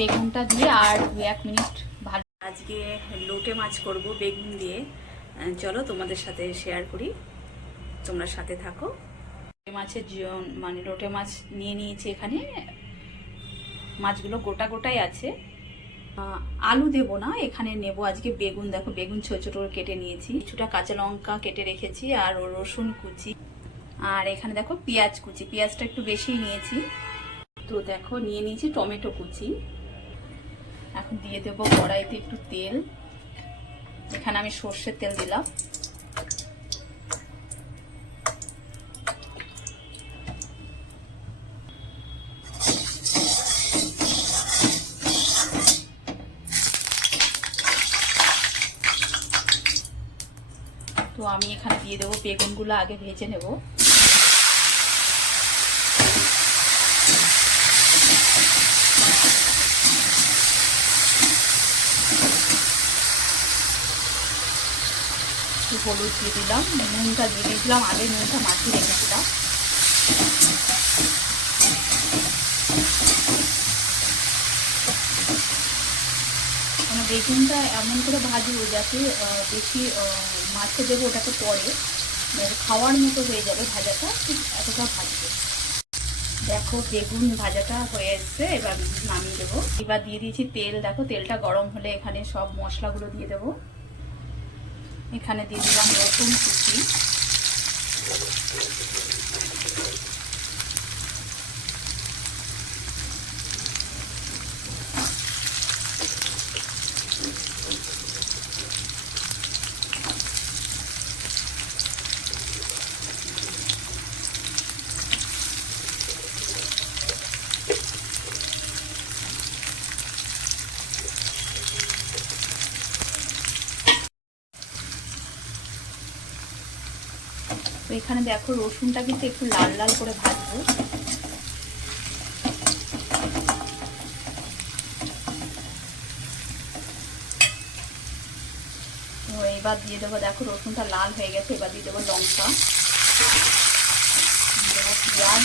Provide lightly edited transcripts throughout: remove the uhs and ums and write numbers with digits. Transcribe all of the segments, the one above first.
বেগুনটা দিয়ে আর 2-1 মিনিট ভালো। আজকে লোটে মাছ করব বেগুন দিয়ে, চলো তোমাদের সাথে শেয়ার করি, তোমরা সাথে থাকো। মাছের মানে লোটে মাছ নিয়ে নিয়েছি, এখানে মাছগুলো গোটা গোটাই আছে। আলু দেবো না, এখানে নেব আজকে বেগুন। দেখো বেগুন ছোট ছোট কেটে নিয়েছি, কিছুটা কাঁচা লঙ্কা কেটে রেখেছি আর রসুন কুচি, আর এখানে দেখো পেঁয়াজ কুচি, পেঁয়াজটা একটু বেশি নিয়েছি। তো দেখো নিয়ে নিয়েছি টমেটো কুচি। এখন দিয়ে দেবো কড়াইতে একটু তেল, এখানে আমি সর্ষের তেল দিলাম। তো আমি এখানে দিয়ে দেবো বেগুনগুলো, আগে ভেজে নেব। হলুদ দিয়ে দিলাম, নুনটা দিয়ে দিয়েছিলাম আগে, নুনটা মাখিয়ে রেখেছিলাম। মানে বেগুনটা এমন করে ভাজবো যাতে বেশি মাছে দেবো ওটাকে পরে খাওয়ার মতো হয়ে যাবে ভাজাটা, ঠিক এতটা ভাজবে। দেখো বেগুন ভাজাটা হয়ে এসছে, এবার নামিয়ে দেবো। এবার দিয়ে দিয়েছি তেল, দেখো তেলটা গরম হলে এখানে সব মশলাগুলো দিয়ে দেবো। এখানে দিয়ে দিলাম রসুন কুচি, তো এখানে দেখো রসুনটা কিন্তু একটু লাল লাল করে ভাজবো। তো এবার দিয়ে দেবো, দেখো রসুনটা লাল হয়ে গেছে, এবার দিয়ে দেবো লঙ্কা, দিয়ে দেবো পেঁয়াজ,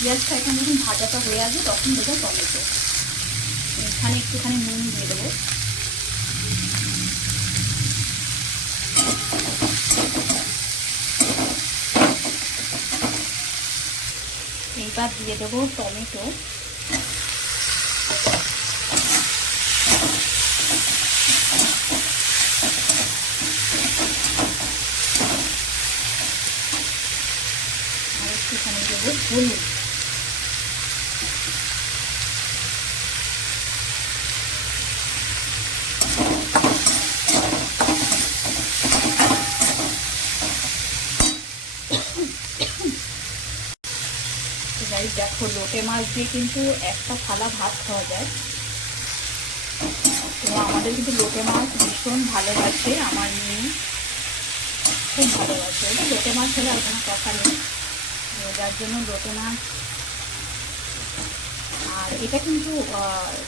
পেঁয়াজটা এখানে যখন ভাজাটা হয়ে আসবে তখন দেবো টমেটো। এখানে একটুখানি নুন দিয়ে দেবো। এইবার দিয়ে দেবো টমেটো, আর একটুখানি দেবো হলুদ। দেখো লোটে মাছ দিয়ে কিন্তু একটা থালা ভাত খাওয়া যায়। তো আমাদের কিন্তু লোটে মাছ ভীষণ ভালোবাসে, আমার মেয়ে খুব ভালোবাসে, ওটা লোটে মাছ হলে আর কোনো কথা নেই, যার জন্য লোটে মাছ। আর এটা কিন্তু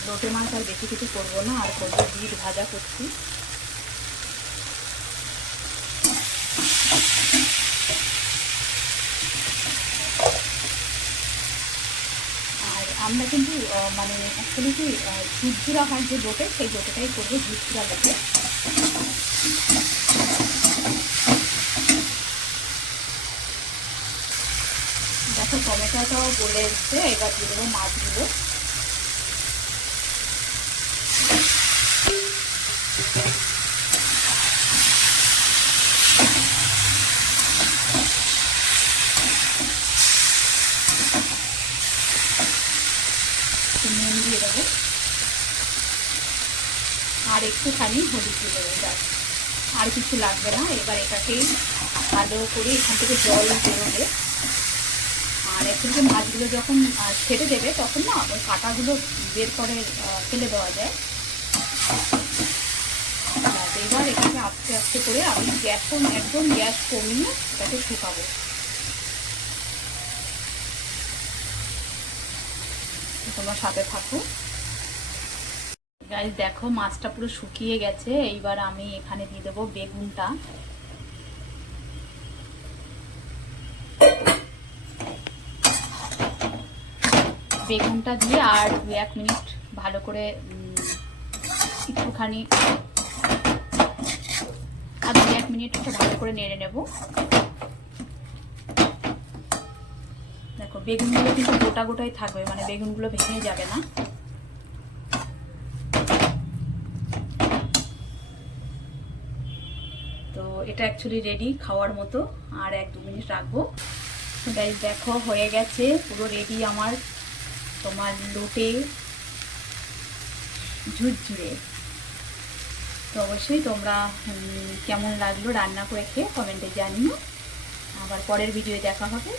লোটে মাছ আর বেশি কিছু করবো না, আর করবো বিট ভাজা করছি। আমরা কিন্তু মানে অ্যাকচুয়ালি কি ঝুরঝুরা হয় যে লোটে, সেই লোটেটাই করবো, ঝুরঝুরা লোটে। দেখো টমেটোটাও গলে এসছে, এবার দিয়ে দেবো মাছগুলো। নুন দিয়ে দেবো আর একটুখানি হলুদ দিয়ে দেবো, ব্যাস, আর কিছু লাগবে না। এবার এটাকে ভালো করে এখান থেকে জল বেরোবে, আর একটু মাছগুলো যখন ছেড়ে দেবে তখন না ওই কাঁটাগুলো বের করে ফেলে দেওয়া যায়। এবার এটাকে আস্তে আস্তে করে আমি একদম গ্যাস কমিয়ে এটাকে শুকাবো। তোমরা সাথে থাকো। গাইস দেখো মাছটা পুরো শুকিয়ে গেছে। এইবার আমি এখানে দিয়ে দেবো বেগুনটা। বেগুনটা দিয়ে আর 2-1 মিনিট ভালো করে একটুখানি আর 2-1 মিনিট ভালো করে নেড়ে নেব। দেখো বেগুনগুলো কিন্তু গোটা গোটাই থাকবে, মানে বেগুনগুলো ভেঙে যাবে না। তো এটা অ্যাকচুয়ালি রেডি খাওয়ার মতো। আর 1-2 মিনিট রাখবো। গাইস দেখো হয়ে গেছে পুরো রেডি আমার তোমার লোটে ঝুরঝুরে। তো অবশ্যই তোমরা কেমন লাগলো রান্না করে খেয়ে কমেন্টে জানিও। আবার পরের ভিডিও দেখা হবে।